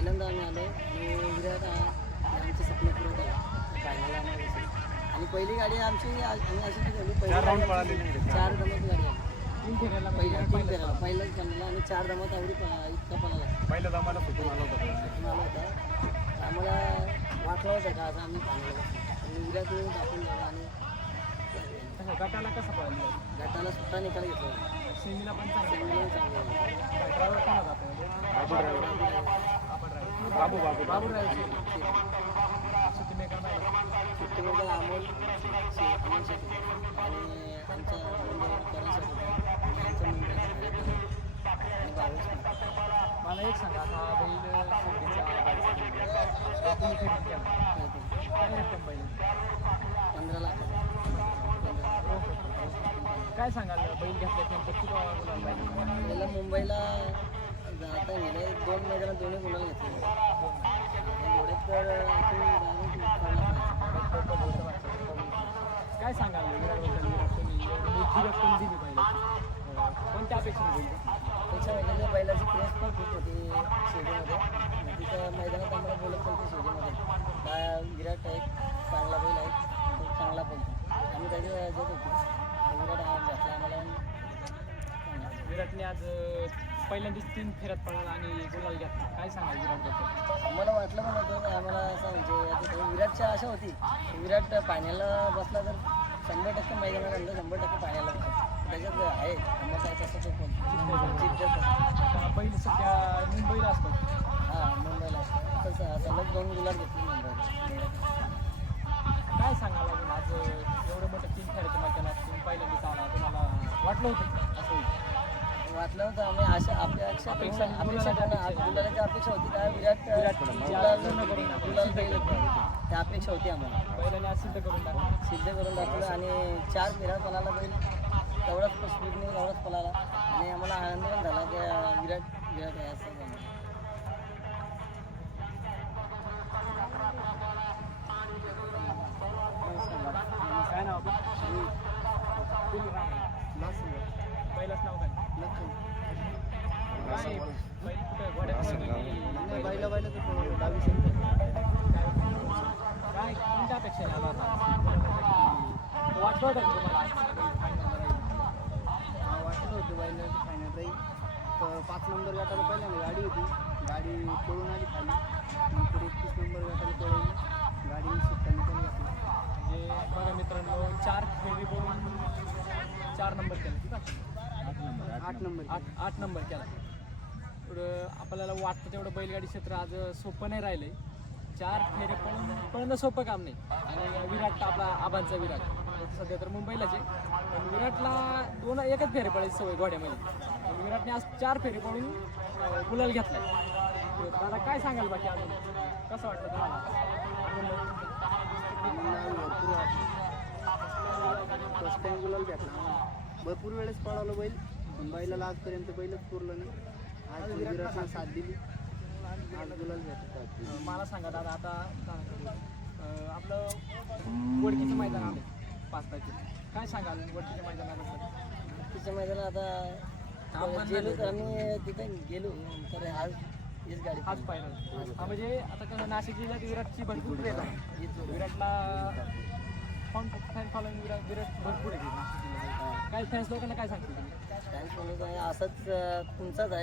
पहिल्यांदा आम्ही आलो विराट आमचं स्वप्न पूर्ण झालं फायनल आम्हाला आणि पहिली गाडी आमची आम्ही अशी झाली पहिली गाडी चार दमत गाडी आली. पहिल्या तीन फेरायला पहिलाच बनला आणि चार दमात आवडी इतका पण आला पहिल्या दमाला फुटून आला होता आला होता. आम्हाला वाटला होता का आता आम्ही फायनल आणि उद्याच येऊन दाखवून गेला आणि गटाला कसं पाहिलं गटाला सुट्टा निकाल घेतला. सेमीला पण सेमीला चांगला. बाबू बाबू बाबू. नाही अमोल अमोल शेट्टी आणि आमचा आणि मला एक सांगा हा बैल तुम्ही काय पंधरा लाख काय सांगाल बैल घेतल्यानंतर किती मुंबईला जाता गेले दोन मैदानात दोन्ही गुलाल घेतले घोड्यात तर. काय सांगाल विराट मोठी रक्कम दिली पाहिजे कोणत्या अपेक्षेने बैल त्याच्या मैदानात बैलाची प्रेस पण खूप होती शिर्डीमध्ये आणि तिथं मैदानात आम्हाला बोलत पण ते शिर्डीमध्ये का विराट एक चांगला बैल आहे चांगला बोलतो आम्ही त्याच्या ह्याच्यात होतो विराट हा घातला आम्हाला. विराटने आज पहिल्यांदाच तीन फेऱ्यात पळाला आणि गुलाल घेतला. काय सांगाल विराटबद्दल? आम्हाला वाटलं पण होतं आम्हाला असं म्हणजे विराटच्या आशा होती. विराट पाण्याला बसला तर शंभर टक्के मैदानात अंदाज शंभर टक्के पाण्याला बसला. त्याच्यात आहे काय तसं तो कोण? बैल सध्या मुंबईला असतो. हां मुंबईला असतो. तसं सलग दोन गुलाब घेतले मुंबईला. काय अजून? आज एवढं मोठं तीन फेऱ्याच्या मैदानात तुम्ही पहिल्यांदाच आला. तुम्हाला वाटलं होतं? असं वाटलं होतं आम्ही आशा आपल्या अपेक्षा अपेक्षा अपेक्षा करणं गुलालाची अपेक्षा होती का विराट विराट गुलाल त्या अपेक्षा होती आम्हाला. सिद्ध करून सिद्ध करून दाखवलं आणि चार फेऱ्या पळाला बैल तेवढाच स्पीडने तेवढाच पळाला आणि आम्हाला आनंद पण झाला की विराट विराट आहे असं झालं काय नाव आपलं पहिलंच नाव काय काय बैल कुठं घोड्यात नाही, बैला बैला तर दहावी काय कोणत्या अपेक्षेने आला होता वाटलं होतं का तुम्हाला आज final ला राहील? वाटलं होतं बैला फायनल राहील प- पाच नंबर गटाला पहिल्यांदा गाडी होती गाडी पळून आली खाली नंतर एकतीस नंबर गटाला पळवली गाडी सुट्ट्याने पण घातला म्हणजे बघा मित्रांनो चार फेरी पळून चार नंबर केला किती टाकले? आठ नंबर आठ आठ नंबर केला थोडं आपल्याला वाटतं तेवढं बैलगाडी क्षेत्र आज सोपं नाही राहिलंय. चार फेरे पण पळणं सोपं काम नाही. आणि विराट आपला आबांचा विराट. सध्या तर मुंबईलाच आहे. पण विराटला दोन एकच फेरे पळायची सवय घोड्यामध्ये. विराटने आज चार फेरे पळून गुलाल घेतलाय. तर दादा काय सांगाल बाकी अजून? कसं वाटतं तुम्हाला? भरपूर फर्स्ट गुलाल भेटला भरपूर वेळेस पळालो बैल. पण आजपर्यंत बैलच पुरलं नाही. आज विराटला साथ दिली? आज गुलाल भेटतात. अं, मला सांगा दादा आता आपलं वडकीचं मैदान आलं पाच तारखेला. काय सांगाल वडकीच्या मैदानाबद्दल? तिच्या मैदानात आता गेलो आम्ही तिथे गेलो. तर आज हीच गाडी हाच फायनल हा म्हणजे आता कसं नाशिक जिल्ह्यात विराटची भरपूर प्रेम आहे. विराटला fan fan following Virat Virat भरपूर आहे. नाशिक जिल्ह्यात काय फॅन्स लोकांना काय सांगतील थँक्स म्हणून असंच तुमचाच आहे.